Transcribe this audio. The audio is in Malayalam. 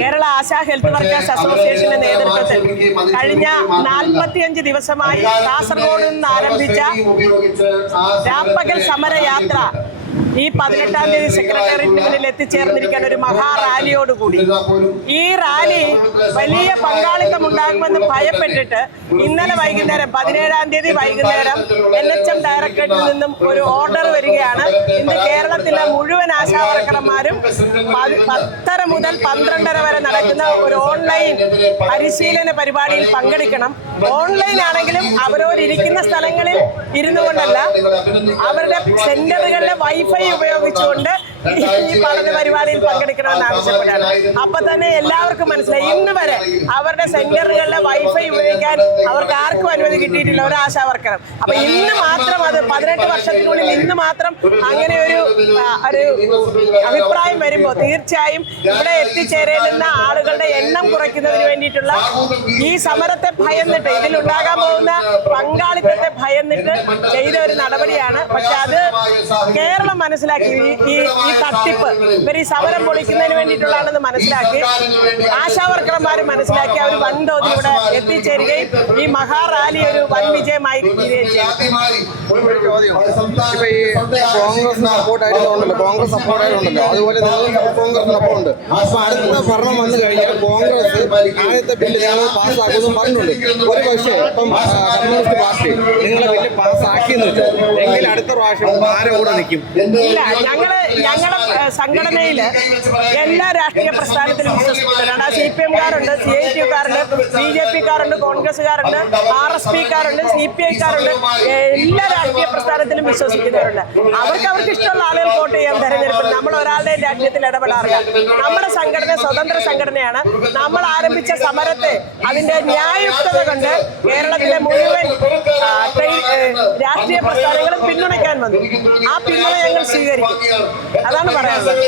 കേരള ആശാ ഹെൽത്ത് വർക്കേഴ്സ് അസോസിയേഷന്റെ നേതൃത്വത്തിൽ കഴിഞ്ഞ നാൽപ്പത്തിയഞ്ച് ദിവസമായി കാസർഗോഡ് നിന്ന് ആരംഭിച്ച രാപ്പകൽ സമരയാത്ര ഈ പതിനെട്ടാം തീയതി സെക്രട്ടേറിയറ്റിന് മുന്നിൽ എത്തിച്ചേർന്നിരിക്കാൻ ഒരു മഹാറാലിയോടുകൂടി ഈ റാലി വലിയ പങ്കാളിത്തം ഉണ്ടാകുമെന്ന് ഭയപ്പെട്ടിട്ട് ഇന്നലെ വൈകുന്നേരം പതിനേഴാം തീയതി വൈകുന്നേരം എൻ എച്ച് എം ഡയറക്ടറേറ്റിൽ നിന്നും ഒരു ഓർഡർ വരികയാണ്. ഇന്ന് കേരളത്തിലെ മുഴുവൻ ആശാവർക്കർമാരും പത്തര മുതൽ പന്ത്രണ്ടര വരെ നടക്കുന്ന ഒരു ഓൺലൈൻ പരിശീലന പരിപാടിയിൽ പങ്കെടുക്കണം. ഓൺലൈൻ ആണെങ്കിലും അവരോരിക്കുന്ന സ്ഥലങ്ങളിൽ ഇരുന്നു കൊണ്ടല്ല അവരുടെ സെന്ററുകളിലെ വൈഫൈ ഉപയോഗിച്ചുകൊണ്ട് ഈ പഠന പരിപാടിയിൽ പങ്കെടുക്കണമെന്ന് ആവശ്യപ്പെട്ടാണ്. അപ്പൊ തന്നെ എല്ലാവർക്കും മനസ്സിലായി. ഇന്ന് വരെ അവരുടെ സെന്ററുകളിലെ വൈഫൈ ഉപയോഗിക്കാൻ അവർക്ക് ആർക്കും അനുമതി കിട്ടിയിട്ടില്ല. ഒരു ആശാവർക്കറും അപ്പൊ ഇന്ന് മാത്രം അത് പതിനെട്ട് വർഷത്തിനുള്ളിൽ ഇന്ന് മാത്രം അങ്ങനെ ഒരു ഒരു അഭിപ്രായം വരുമ്പോൾ തീർച്ചയായും ഇവിടെ എത്തിച്ചേരേണ്ടുന്ന ആളുകളുടെ എണ്ണം കുറയ്ക്കുന്നതിന് വേണ്ടിയിട്ടുള്ള ഈ സമരത്തെ ഭയന്നിട്ട് ഇതിലുണ്ടാകാൻ പോകുന്ന പങ്കാളിത്തത്തെ ഭയന്നിട്ട് ചെയ്ത ഒരു നടപടിയാണ്. പക്ഷെ അത് കേരളം മനസ്സിലാക്കി. ഈ തട്ടിപ്പ് ഇവർ ഈ സമരം പൊളിക്കുന്നതിന് വേണ്ടിയിട്ടുള്ളതാണെന്ന് മനസ്സിലാക്കി. ആശാവർക്കർമാർ മനസ്സിലാക്കി അവർ വൻതോതിൽ ഇവിടെ എത്തിച്ചേരുകയും ഈ മഹാറാലി ഒരു വൻ വിജയമായി കോൺഗ്രസ് കോൺഗ്രസ് അതുപോലെ ഭരണം വന്നു കഴിഞ്ഞാൽ കോൺഗ്രസ് ഒരു പക്ഷേ ഇപ്പം കമ്മ്യൂണിസ്റ്റ് പാർട്ടി നിങ്ങളെ ബില്ല് എങ്കിൽ അടുത്ത പ്രാവശ്യം ആരെ കൂടെ നിൽക്കും. ഇല്ല ഞങ്ങൾ ഞങ്ങളുടെ സംഘടനയിൽ എല്ലാ രാഷ്ട്രീയ പ്രസ്ഥാനത്തിലും വിശ്വസിക്കുന്നവരാണ് സി പി എംകാരുണ്ട് സി ഐ ടി കാരുണ്ട് ബി ജെ പിക്കാരുണ്ട് കോൺഗ്രസ്സുകാരുണ്ട് ആർ എസ് പിക്കാരുണ്ട് സി പി ഐക്കാരുണ്ട്. എല്ലാ രാഷ്ട്രീയ പ്രസ്ഥാനത്തിലും വിശ്വസിക്കുന്നവരുണ്ട്. അവർക്ക് അവർക്ക് ഇഷ്ടമുള്ള ആളുകൾ വോട്ട് ചെയ്യാൻ തെരഞ്ഞെടുപ്പിൽ നമ്മൾ ഒരാളുടെയും രാജ്യത്തിൽ ഇടപെടാറില്ല. നമ്മുടെ സംഘടന സ്വതന്ത്ര സംഘടനയാണ്. നമ്മൾ ആരംഭിച്ച സമരത്തെ അതിന്റെ ന്യായയുക്തത കൊണ്ട് കേരളത്തിലെ രാഷ്ട്രീയ പ്രസ്ഥാനങ്ങളും പിന്തുണയ്ക്കാൻ വന്നു. ആ പിന്തുണ ഞങ്ങൾ സ്വീകരിക്കും. അതാണ് പറയാനുള്ളത്.